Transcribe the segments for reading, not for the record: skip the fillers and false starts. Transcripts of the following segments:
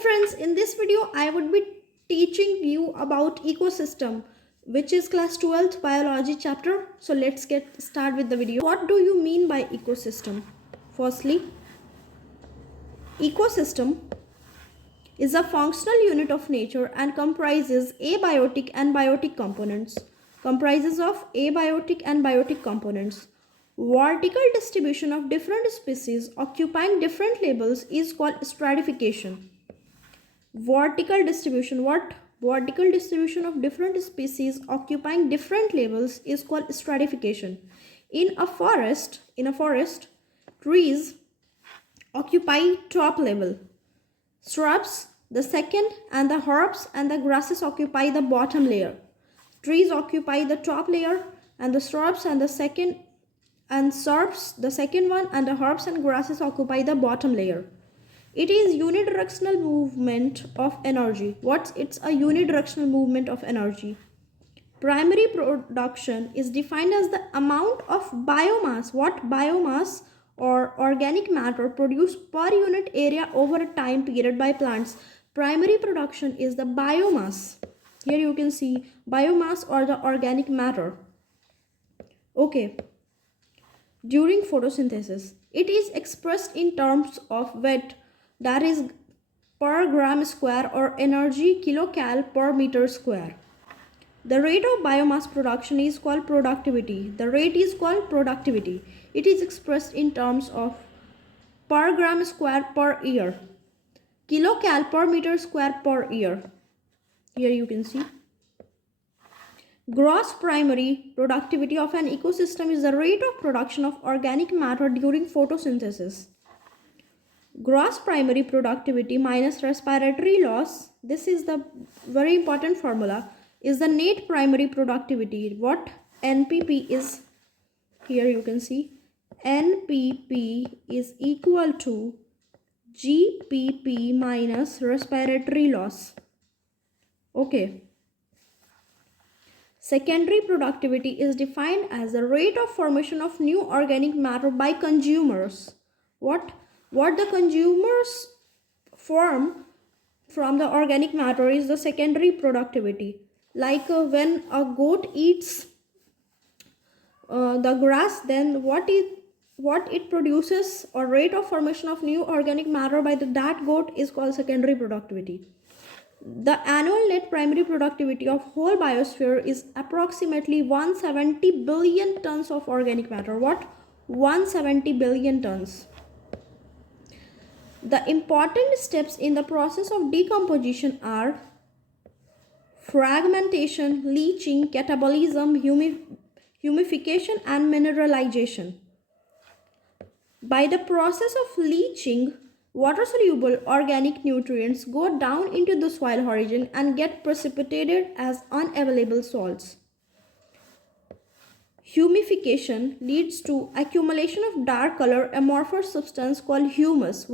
friends, in this video I would be teaching you about ecosystem, which is class 12th biology chapter. So let's get started with the video. What do you mean by ecosystem? Firstly, ecosystem is a functional unit of nature and comprises abiotic and biotic components. Vertical distribution of different species occupying different labels is called stratification. Vertical distribution of different species occupying different labels is called stratification. In a forest, trees occupy top level, shrubs the second, and the herbs and the grasses occupy the bottom layer. Trees occupy the top layer, and the shrubs and the second one, and the herbs and grasses occupy the bottom layer. It is unidirectional movement of energy. It's a unidirectional movement of energy. Primary production is defined as the amount of biomass. Biomass or organic matter produced per unit area over a time period by plants. Primary production is the biomass. Here you can see biomass or the organic matter. Okay. During photosynthesis, it is expressed in terms of weight, that is per gram square, or energy kilocal per meter square. The rate of biomass production is called productivity. It is expressed in terms of per gram square per year, kilocal per meter square per year. Here you can see. Gross primary productivity of an ecosystem is the rate of production of organic matter during photosynthesis. Gross primary productivity minus respiratory loss, this is the very important formula, is the net primary productivity. What NPP is, here you can see, NPP is equal to GPP minus respiratory loss. Okay. Secondary productivity is defined as the rate of formation of new organic matter by consumers. What the consumers form from the organic matter is the secondary productivity. Like when a goat eats the grass, then what it produces, or rate of formation of new organic matter by that goat, is called secondary productivity. The annual net primary productivity of whole biosphere is approximately 170 billion tons of organic matter. 170 billion tons. The important steps in the process of decomposition are fragmentation, leaching, catabolism, humification, and mineralization. By the process of leaching, water-soluble organic nutrients go down into the soil horizon and get precipitated as unavailable salts. Humification leads to accumulation of dark color amorphous substance called humus.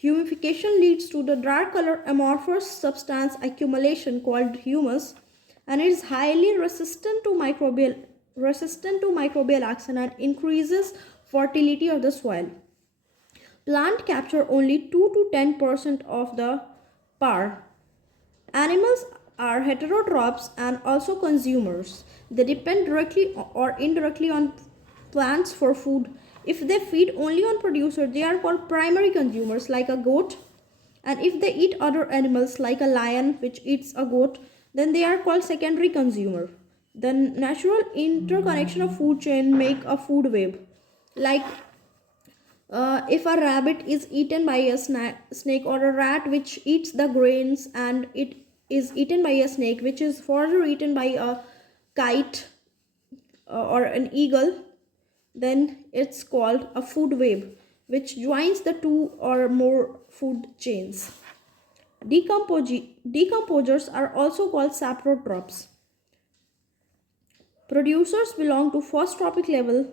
Humification leads to the dark color amorphous substance accumulation called humus, and it is highly resistant to microbial action and increases fertility of the soil. Plant capture only 2 to 10% of the par. Animals are heterotrophs and also consumers. They depend directly or indirectly on plants for food. If they feed only on producer, they are called primary consumers, like a goat. And if they eat other animals, like a lion which eats a goat, then they are called secondary consumer. The natural interconnection of food chain make a food web. Like if a rabbit is eaten by a snake, or a rat which eats the grains and it is eaten by a snake which is further eaten by a kite or an eagle, then it's called a food web which joins the two or more food chains. Decomposers are also called saprotrophs. Producers belong to first trophic level,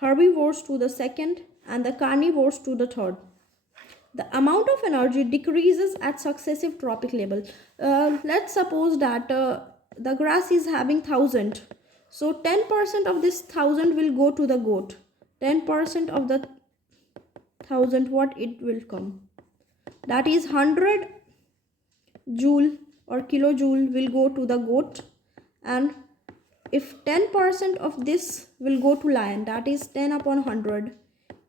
herbivores to the second, and the carnivores to the third. The amount of energy decreases at successive trophic level. Let's suppose that the grass is having 1000. So 10% of this 1000 will go to the goat. 10% of the 1000, what it will come? That is 100 joule or kilojoule will go to the goat, and if 10% of this will go to lion, that is 10 upon 100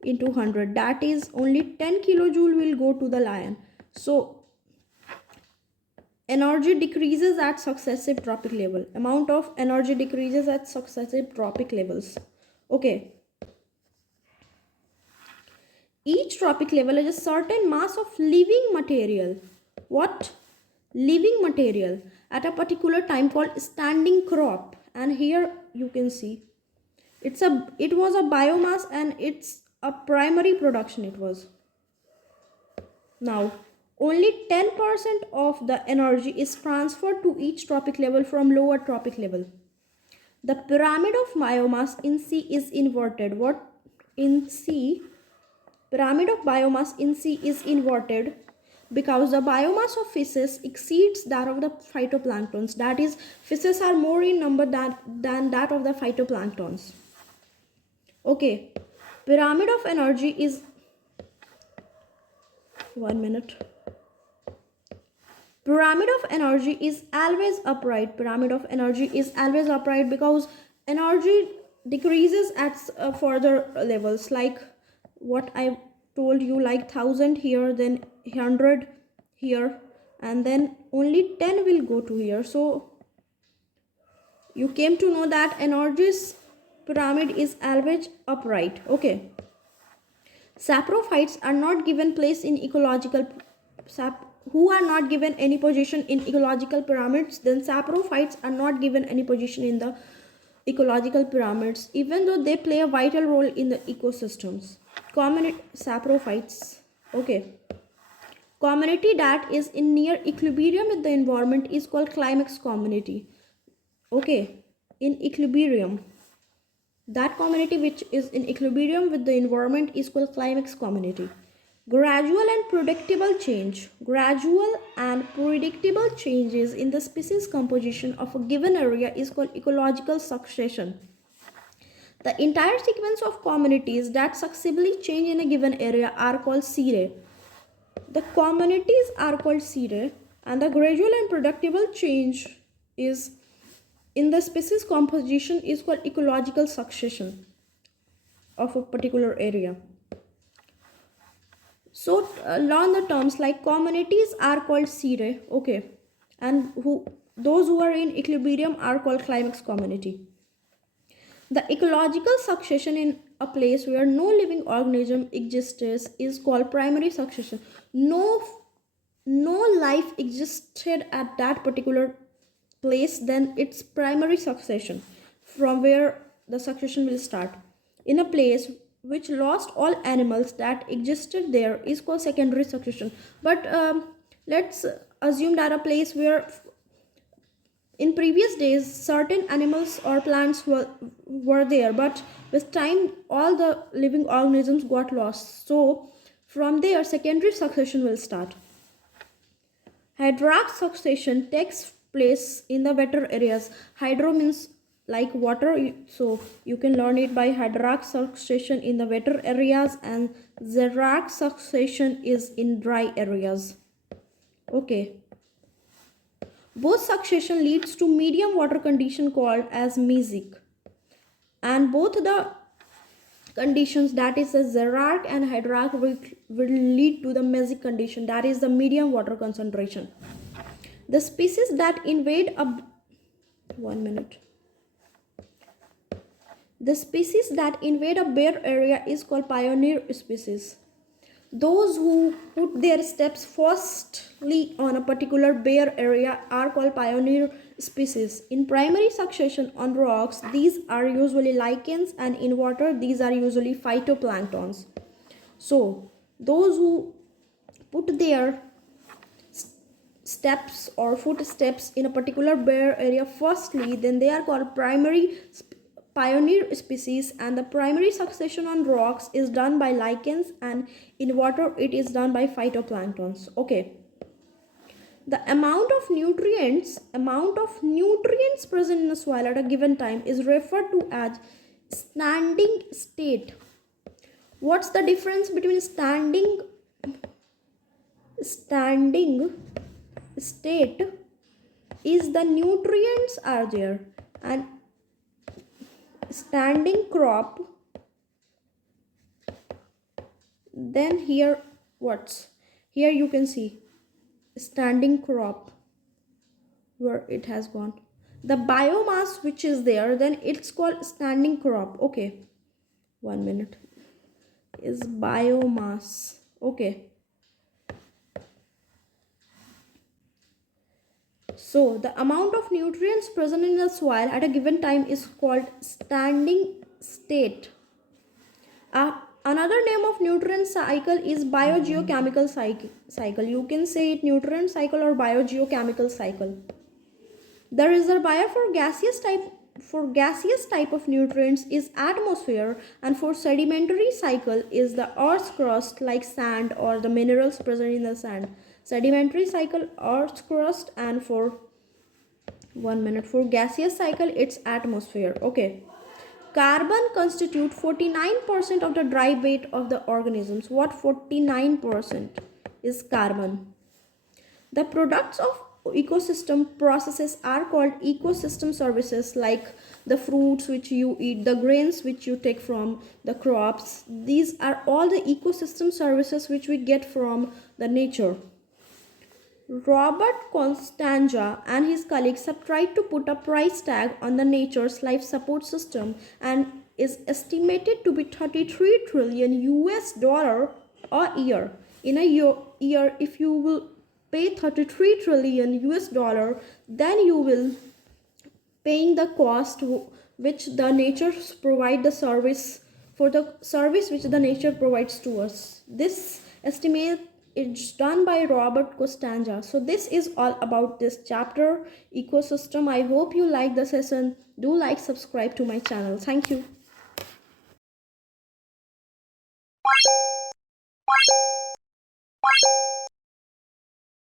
into 100, that is only 10 kilojoule will go to the lion. So energy decreases at successive tropic level. Amount of energy decreases at successive tropic levels. Okay. Each tropic level is a certain mass of living material. What? Living material at a particular time called standing crop. And here you can see it was a biomass, and it's a primary production it was. Now only 10% of the energy is transferred to each tropic level from lower tropic level. The pyramid of biomass in C is inverted. What? In C, pyramid of biomass in C is inverted because the biomass of fishes exceeds that of the phytoplanktons. That is, fishes are more in number than that of the phytoplanktons. Okay, pyramid of energy is 1 minute. Pyramid of energy is always upright. Pyramid of energy is always upright because energy decreases at further levels, like what I told you, like 1000 here, then 100 here, and then only 10 will go to here. So you came to know that energy's pyramid is always upright. Okay. Saprophytes are not given place in ecological who are not given any position in ecological pyramids, then saprophytes are not given any position in the ecological pyramids, even though they play a vital role in the ecosystems. Common saprophytes. Okay. Community that is in near equilibrium with the environment is called climax community. Okay. In equilibrium. That community which is in equilibrium with the environment is called climax community. Gradual and predictable change. Gradual and predictable changes in the species composition of a given area is called ecological succession. The entire sequence of communities that successively change in a given area are called serae. The communities are called serae, and the gradual and predictable change is in the species composition is called ecological succession of a particular area. So learn the terms like communities are called serae, okay, and those who are in equilibrium are called climax community. The ecological succession in a place where no living organism exists is called primary succession. No life existed at that particular place, then it's primary succession, from where the succession will start. In a place which lost all animals that existed there is called secondary succession. But let's assume that a place where in previous days certain animals or plants were there, but with time all the living organisms got lost, so from there secondary succession will start. Hydraulic succession takes place in the wetter areas. Hydro means like water, so you can learn it by hydraulic succession in the wetter areas, and xeric succession is in dry areas. Okay. Both succession leads to medium water condition called as mesic, and both the conditions, that is the xeric and hydraulic, will lead to the mesic condition, that is the medium water concentration. The species that invade a 1 minute. The species that invade a bare area is called pioneer species. Those who put their steps firstly on a particular bare area are called pioneer species. In primary succession on rocks, these are usually lichens, and in water, these are usually phytoplanktons. So, those who put their steps or footsteps in a particular bare area firstly, then they are called pioneer species, and the primary succession on rocks is done by lichens, and in water it is done by phytoplanktons. Okay. The amount of nutrients present in the soil at a given time is referred to as standing state. What's the difference between standing state is the nutrients are there, and standing crop, then here what's here, you can see standing crop, where it has gone, the biomass which is there, then it's called standing crop. Okay, 1 minute, is biomass. Okay, so the amount of nutrients present in the soil at a given time is called standing state. Another name of nutrient cycle is biogeochemical cycle. You can say it nutrient cycle or biogeochemical cycle. The reservoir for gaseous type of nutrients is atmosphere, and for sedimentary cycle is the earth's crust like sand or the minerals present in the sand. Sedimentary cycle, earth's crust, and for 1 minute, for gaseous cycle it's atmosphere. Okay. Carbon constitute 49% of the dry weight of the organisms. What 49% is carbon? The products of ecosystem processes are called ecosystem services, like the fruits which you eat, the grains which you take from the crops. These are all the ecosystem services which we get from the nature. Robert Constanja and his colleagues have tried to put a price tag on the nature's life support system, and is estimated to be 33 trillion US dollar a year. In a year, if you will pay 33 trillion US dollar, then you will paying the cost which the nature provide the service, for the service which the nature provides to us. This estimate is done by Robert Costanja. So this is all about this chapter, ecosystem. I hope you like the session. Do like, subscribe to my channel. Thank you.